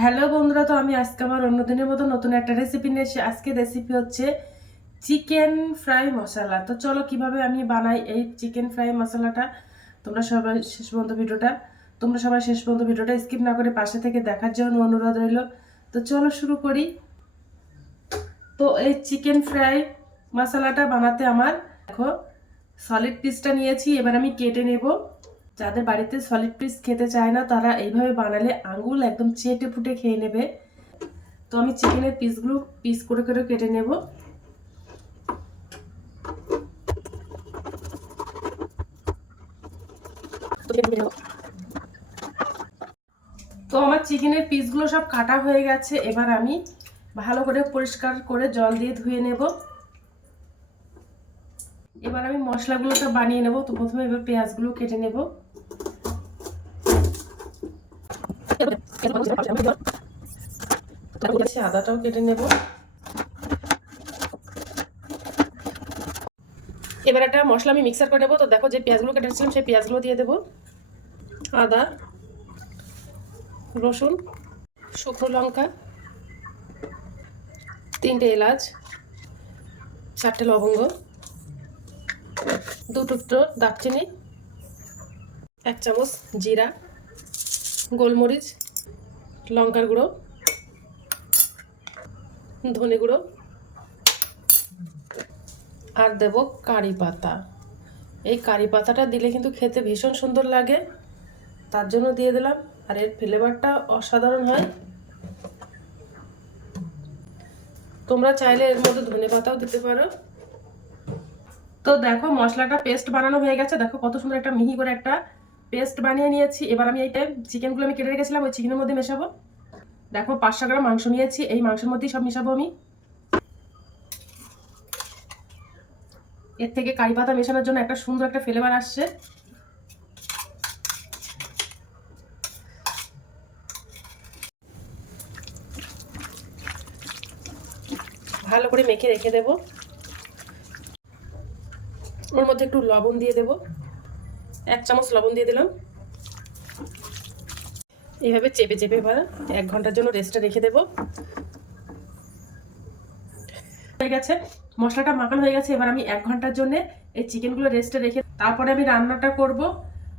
Hello বন্ধুরা, তো আমি আজকে আমার অন্য দিনের মতো নতুন একটা রেসিপি নিয়ে এসে আজকে রেসিপি হচ্ছে চিকেন ফ্রাই মশলা তো চলো কীভাবে আমি বানাই এই চিকেন ফ্রাই মশলাটা তোমরা সবাই শেষ পর্যন্ত ভিডিওটা, তোমরা সবাই শেষ পর্যন্ত ভিডিওটা স্কিপ না করে পাশে থেকে দেখার জন্য অনুরোধ রইল। তো চলো শুরু করি। তো এই চিকেন ফ্রাই মশলাটা বানাতে আমার, দেখো সলিড পিসটা নিয়েছি। এবার আমি কেটে নেব। যাদের বাড়িতে সলিড পিস খেতে চায় না, তারা এইভাবে বানালে আঙুল একদম চেটে ফুটে খেয়ে নেবে। তো আমি চিকেনের পিসগুলো পিস করে করে কেটে নেব। তো আমার চিকেনের পিসগুলো সব কাটা হয়ে গেছে, এবার আমি ভালো করে পরিষ্কার করে জল দিয়ে ধুয়ে নেব। এবার আমি মশলাগুলো সব বানিয়ে নেব। তো প্রথমে এবার পেঁয়াজগুলো কেটে নেব। আদাটাও কেটে নেব এবার একটা মশলা আমি মিক্সার করে নেব। তো দেখো যে পেঁয়াজগুলো কেটেছিলাম সেই পেঁয়াজগুলো দিয়ে দেবো। আদা, রসুন, শুকনো লঙ্কা, তিনটে এলাচ, চারটে লবঙ্গ, দু টুকরো দারচিনি, এক চামচ জিরা, গোলমরিচ লঙ্কার গুঁড়ো, ধনে গুঁড়ো আর দেব কারি পাতা। এই কারি পাতাটা দিলে কিন্তু খেতে ভীষণ সুন্দর লাগে। তার জন্য দিয়ে দিলাম। আর এর ফ্লেভারটা অসাধারণ হয়। তোমরা চাইলে এর মধ্যে ধনে পাতাও দিতে পারো। তো দেখো মশলাটা পেস্ট বানানো হয়ে গেছে। দেখো কত সুন্দর একটা মিহি করে একটা পেস্ট বানিয়ে নিয়েছি। এবার আমি এইটা চিকেনগুলো আমি কেটে রেখেছিলাম, ওই চিকেনের মধ্যে মেশাবো। দেখো, পাঁচশো গ্রাম মাংস নিয়েছি, এই মাংসের মধ্যেই সব মেশাবো আমি। এর থেকে কারি পাতা মেশানোর জন্য একটা সুন্দর একটা ফ্লেভার আসছে। ভালো করে মেখে রেখে দেব। ওর মধ্যে একটু লবণ দিয়ে দেব। এক চামচ লবণ দিয়ে দিলাম। এইভাবে চেপে চেপে এবার এক ঘণ্টার জন্য রেস্টে রেখে দেব। হয়ে গেছে। মশলাটা মাখানো হয়ে গেছে। এবার আমি এক ঘণ্টার জন্য এই চিকেনগুলো রেস্টে রেখে তারপরে আমি রান্নাটা করব।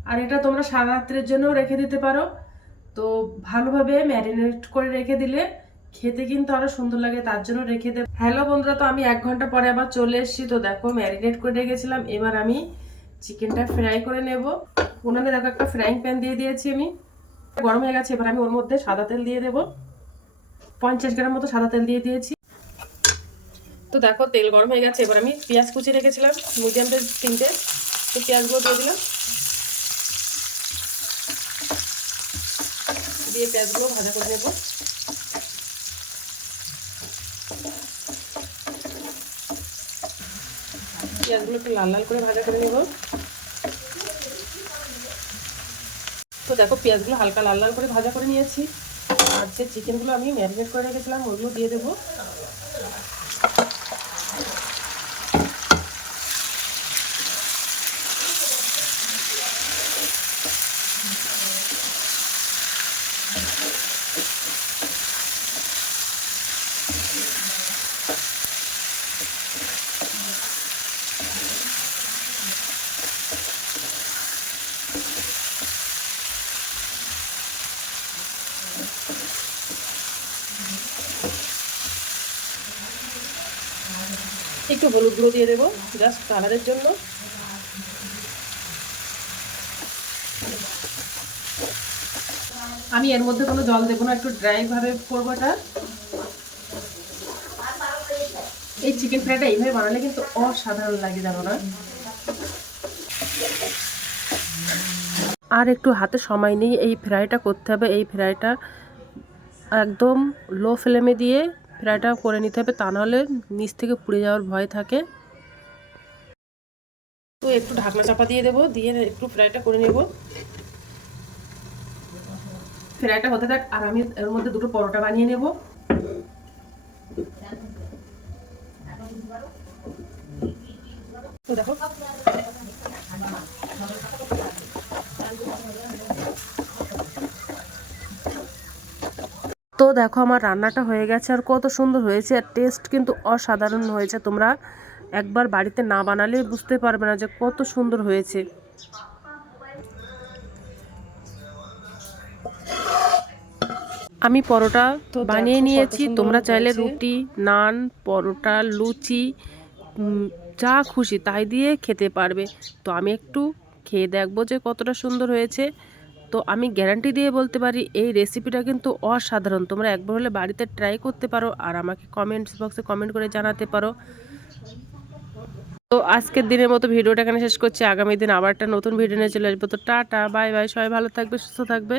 আর এটা তোমরা সারা রাত্রের জন্যও রেখে দিতে পারো। তো ভালোভাবে ম্যারিনেট করে রেখে দিলে খেতে কিন্তু আরও সুন্দর লাগে, তার জন্য রেখে দেব। হ্যালো বন্ধুরা, তো আমি এক ঘণ্টা পরে আবার চলে এসেছি। তো দেখো ম্যারিনেট করে রেখেছিলাম। এবার আমি চিকেনটা ফ্রাই করে নেব। উনানে দেখো একটা ফ্রাইং প্যান দিয়ে দিয়েছি আমি। গরম হয়ে গেছে, এবার আমি ওর মধ্যে সাদা তেল দিয়ে দেব। পঞ্চাশ গ্রাম মতো সাদা তেল দিয়ে দিয়েছি। তো দেখো, তেল গরম হয়ে গেছে, এবার আমি পেঁয়াজ কুচি রেখেছিলাম মিডিয়াম সাইজ তিনটে। তো পেঁয়াজগুলো দিয়ে দিলাম। দিয়ে পেঁয়াজগুলো ভাজা করে নেব। পেঁয়াজগুলো একটু লাল লাল করে ভাজা করে নেব। তো দেখো, পেঁয়াজগুলো হালকা লাল লাল করে ভাজা করে নিয়েছি। আর যে চিকেনগুলো আমি ম্যারিনেট করে রেখেছিলাম, ওগুলো দিয়ে দেবো। একটু হলুদ গুঁড়ো দিয়ে দেবো জাস্ট কালারের জন্য। আমি এর মধ্যে কোনো জল দেবো না, একটু ড্রাই ভাবে করব এটা। এই চিকেন ফ্রাইটা এইভাবে বানালে কিন্তু অসাধারণ লাগে, জানো না? আর একটু হাতে সময় নেই, এই ফ্রাইটা করতে হবে। এই ফ্রাইটা একদম লো ফ্লেমে দিয়ে ফ্রাইটা করে নিতে হবে, তা নাহলে নিচ থেকে পুড়ে যাওয়ার ভয় থাকে। তো একটু ঢাকনা চাপা দিয়ে দেবো, দিয়ে একটু ফ্রাইটা করে নেব। ফ্রাইটা হতে থাক, আর আমি এর মধ্যে দুটো পরোটা বানিয়ে নেব। দেখো তো দেখো আমার রান্নাটা হয়ে গেছে আর কত সুন্দর হয়েছে আর টেস্ট কিন্তু অসাধারণ হয়েছে। তোমরা একবার বাড়িতে না বানালে বুঝতে পারবে না যে কত সুন্দর হয়েছে। আমি পরোটা বানিয়ে নিয়েছি। তোমরা চাইলে রুটি নান পরোটা লুচি যা খুশি তাই দিয়ে খেতে পারবে। তো আমি একটু খেয়ে দেখব যে কতটা সুন্দর হয়েছে। তো আমি গ্যারান্টি দিয়ে বলতে পারি, এই রেসিপিটা কিন্তু অসাধারণ। তোমরা একবার হলে বাড়িতে ট্রাই করতে পারো আর আমাকে কমেন্টস বক্সে কমেন্ট করে জানাতে পারো। তো আজকের দিনের মতো ভিডিওটা এখানে শেষ করছি। আগামী দিন আবার একটা নতুন ভিডিও নিয়ে চলে আসব। তো টাটা বাই বাই সবাই ভালো থাকবে, সুস্থ থাকবে।